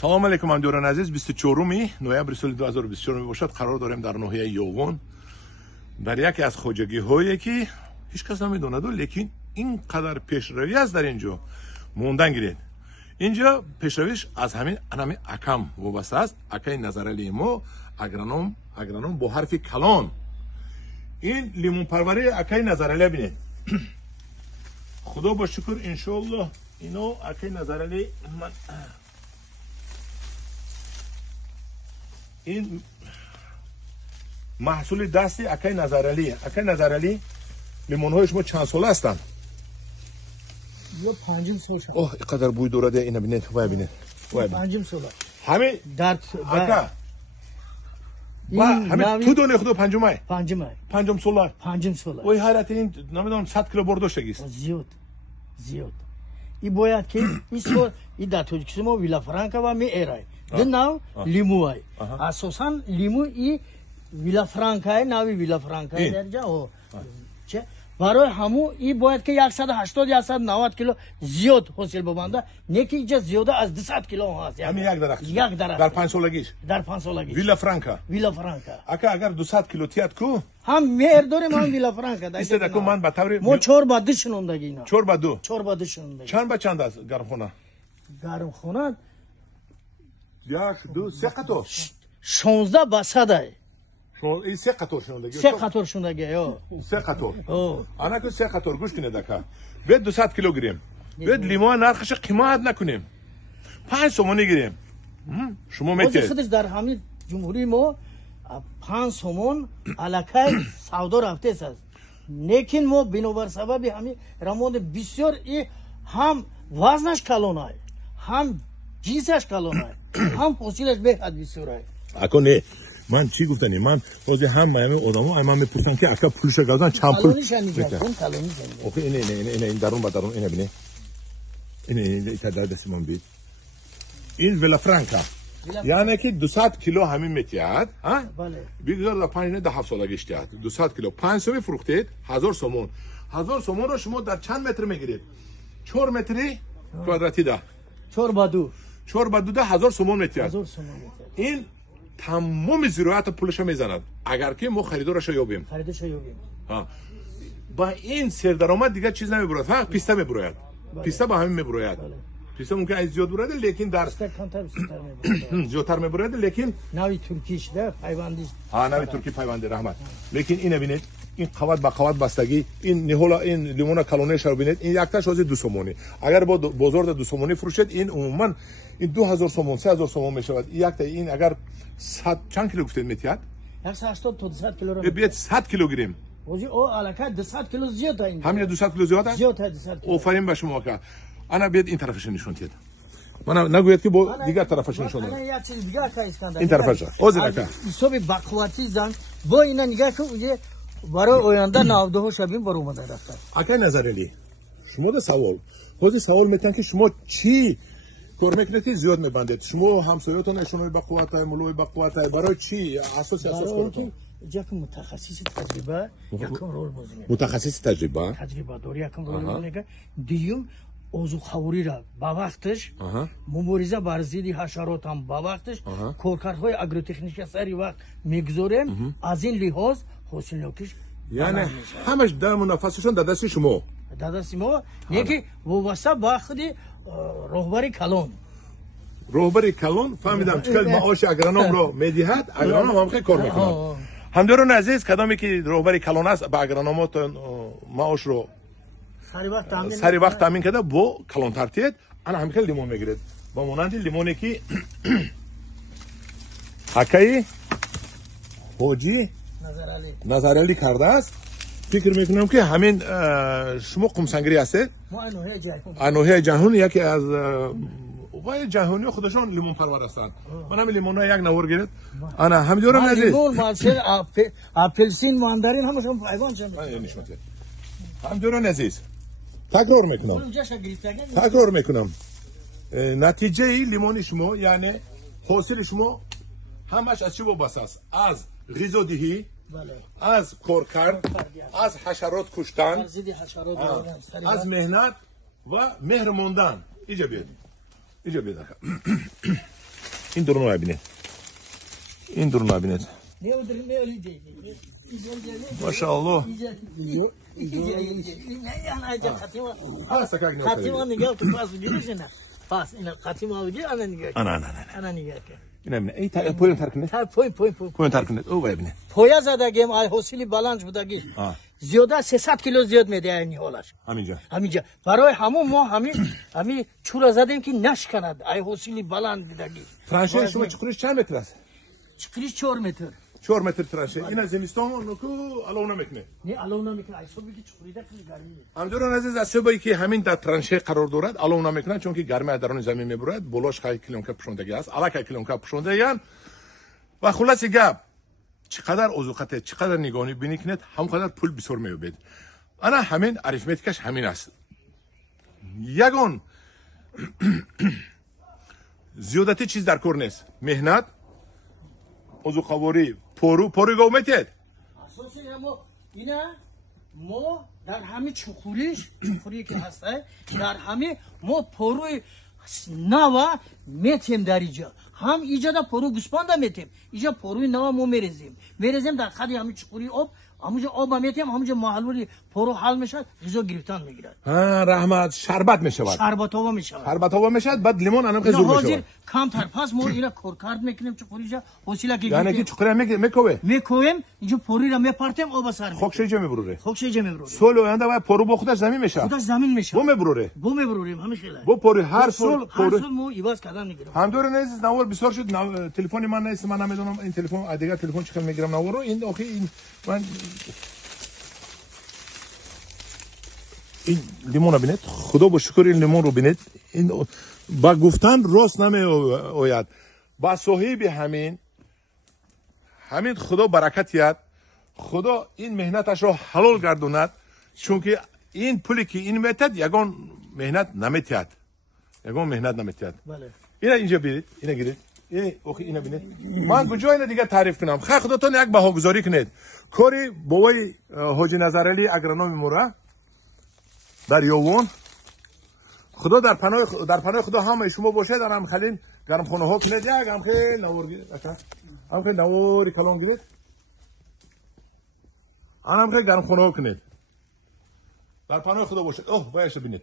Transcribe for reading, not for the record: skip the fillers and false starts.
سلام علیکم همدوران عزیز. 24 نوامبر سال 2024 باشد قرار داریم در ناحیه یوغون در یکی از خواجگی هایی که هیچ کس نمیدونه لیکن اینقدر پیشروی است در اینجا موندن گیرید. اینجا پیشرویش از همین اکم وابسته است. اکای نظرعلی ما اگرانوم با حرف کلان. این لیمون پروری اکای نظرعلی بینید. خدا با شکر انشالله اینو اکای نظرعلی این محصول دستی اکای نظرعلی. اکای نظرعلی لیمون هایش ما چند ساله هستن؟ یا 5 سال شد. اوه اینقدر بوی داره اینو ببینید. وای ببینید. 5 سال. همه در اکا همه تو دونه خود پنجم سال. 5 سال. وای حالت این نمیدونم 100 کیلو برداشته گیست. زیاد. این باید که این در توجیکستان ما ویلا فرانکا و می ایرای. دناو لیمو های. اساساً لیمو این ویلا فرانکا های ناوی ویلا فرانکا های در جا چه برای همو این باید که 180 یا 190 کیلو زیاد حاصل ببنده. نه که اینجا زیاده از 200 کیلو هست. همین یک درخت. در 5 سالگیش. ویلا فرانکا. اگر 200 کیلو تیات کو هم مهر داریم هم ویلا فرانکا. ایست دکو من به طور ما 4 بعد شنوندگی اینا. 4 بعد 2. چند به چند است گرمخونه؟ گرمخونه 1 2 3 قطار 16 بساده. این 3 قطار شوندگی. 3 قطار شوندگی یا 3 قطار. انا که 3 قطار گوش کنید دکا. به 200 کیلوگرم. به لیمون نرخش قیمت نکنیم. 5 سومونی گیریم. شما میگید خودش در همین جمهوری ما 5 سومون علاقه سودا رفته است. لیکن ما بنابر سبب همین رماد بسیار هم وزنش کلانه هم جنسش کلانه هم پوسیلش به حد بسیار است. اکو نه من چی گفتنی من روزی هم آدمو هم میپرسن که اکا پولش گذاشتن چند پول اوکی این درون با درون اینه ببینید این تعداد دستمون بید این ویلا فرانکا یعنی که 200 کیلو همین میتیاد ها بله بگذار در 5 نه 7 سال گشتید 200 کیلو 500 فروختید 1000 سومون رو شما در چند متر میگیرید 4 متری کوادراتی ده 4 با 2 1000 سومون میتیاد این تمام زراعت پولش میزند اگر که ما خریدارش یابیم با این سر درآمد دیگه چیز نمیبرد فقط پیسته میبرد پیسته با همین میبرد پیسته ممکن از زیاد برد لیکن در زیادتر میبرد لیکن نوی ترکیش ده پیوندی نوی ترکی پیوندی رحمت لیکن اینو ببینید این قوت با قوت بستگی این نهولا این لیمون کلونش رو ببینید این یک تاش از 2 سومونی اگر با بازار 2 سومونی فروشید این عموما این 2000 سومون 3000 سومون میشود یک تا این اگر 100 چند کیلو گفتید میتیاد 180 تا 200 کیلو رو بیاد 100 کیلوگرم او علاقه 200 کیلو زیاد این همین 200 کیلو زیاد است زیاد 200 کیلو آفرین به شما که انا بیاد این طرفش نشون دید من نگوید که با دیگر طرفش نشون دید انا یک چیز دیگه که اسکندر این طرفش اوزی که حساب بقواتی زن با اینا نگاه که برای آینده 90 شبیم برو اومده رفت اکای نظرعلی شما ده سوال میتن که شما چی کار میکنید که زیاد میبندید شما همسایه‌تون نشونای بقواتای مولوی بقواتای برای چی اساس کارتون جا که متخصص تجربه یکم رول بازی میکنه متخصص تجربه داری یکم رول بازی میکنه دیوم اوزوخوری را با وقتش مبارزه بر ضد حشرات هم با وقتش کارکردهای اگروتکنیکی سری وقت میگذاریم از این لحاظ حاصل نوکش یعنی همش در منافسشون در دست شما در دست ما یکی وابسته با خودی رهبری کلون فهمیدم چقدر معاش اگرانوم رو میدهد اگرانوم هم خیلی کار میکنه همداران عزیز کدامی که رهبری کلون است با اگرانومات معاش رو سری وقت تامین کرده با کلون ترتید انا هم خیلی لیمون میگیرد با مانند لیمونی که حکای حاجی نظرعلی کرده است فکر میکنم که همین شما قمسنگری هستید ما انوهه جهان یکی از وای جهانی خودشون لیمون پرور هستند من همین لیمون‌ها یک نوار گرفت انا همدارم عزیز لیمون مالشه اپلسین ماندارین همشون پیوند شدن همدارم عزیز تکرار میکنم نتیجه لیمون شما یعنی حاصل شما همش از چی وابسته است از غذادهی از کارکرد از حشرات کشتن از مهنت و مهر ماندن اینجا بیاد این درون رو ببینید. این درون رو ببینید. ماشاءالله. این پویم ترکنید. او ببینید. پویا زدگیم ای حاصلی بالانس بودگی. زیاده 300 کیلو زیاد میده این حالش. همینجا. برای همون ما همین چورا زدیم که نشکند. ای حاصلی بالانس بودگی. ترانشه شما چقدرش چند متر است؟ چقدرش 4 متر. 4 متر ترانشه. اینا زمستان نکو الان نمیکنه. نه الان نمیکنه. ای صبحی که چقدر خیلی گرمی. همدوران عزیز از صبحی که همین در ترانشه قرار دارد الان نمیکنه چون که گرمی درون زمین میبرد. بالاش خیلی کیلومتر پوشوندگی است. الک کیلومتر پوشوندگی و خلاص گپ چقدر اوزوقته چقدر نگاهی بینی کنید همونقدر پول بسر میوبید. انا همین اریتمتیکش همین است. یگان زیادتی چیز در کار نیست. مهنت اوزوقواری پورو گو میتید. اساسی ما در همین چخوری که هست در همین ما پروی نوا میتیم در اینجا هم اینجا در پرو گوسپاندا میتیم اینجا پروی نوا ما میریزیم در خدی همین چخوری آب همونجا آب میتیم همونجا محلولی پرو حل میشه غذا گرفتن میگیرد. رحمت شربت میشه. شربت آوا میشه بعد لیمون انم که زور میشه. کم تر پس ما اینا کارکرد میکنیم چخوریجا حوصله که یعنی که چخوری میکویم اینجا پروی را میپرتیم آب سر خوکشیجه میبروره. سول آینده و پرو با خودش زمین میشه. بو میبروریم همین خیلی. بو پروی هر سول ما ایواز کردن میگیریم. همدور نیست نوار بسیار شد تلفن من نیست من نمیدونم این تلفن دیگه تلفن چیکار میگیرم نوارو این آخه این من این لیمون رو بینید خدا با شکر این لیمون رو بینید این با گفتن راست نمی آید با صاحب همین خدا برکت یاد خدا این مهنتش رو حلال گردوند چون که این پولی که این میتد یگان مهنت نمیتید بله اینا اینجا برید اینا گیرید اینا بینید من کجا اینا دیگه تعریف کنم خودتون یک بهاگذاری کنید کاری بابای حاجی نظرعلی اگرونوم مورا در یوون خدا در پناه خدا همه شما باشه در هم خلین گرم خونه ها کنید یک هم خیلی نوار گیرید هم خیلی نواری کلان گیرید هم خیلی گرم خونه ها کنید در پناه خدا باشه اوه بایش بینید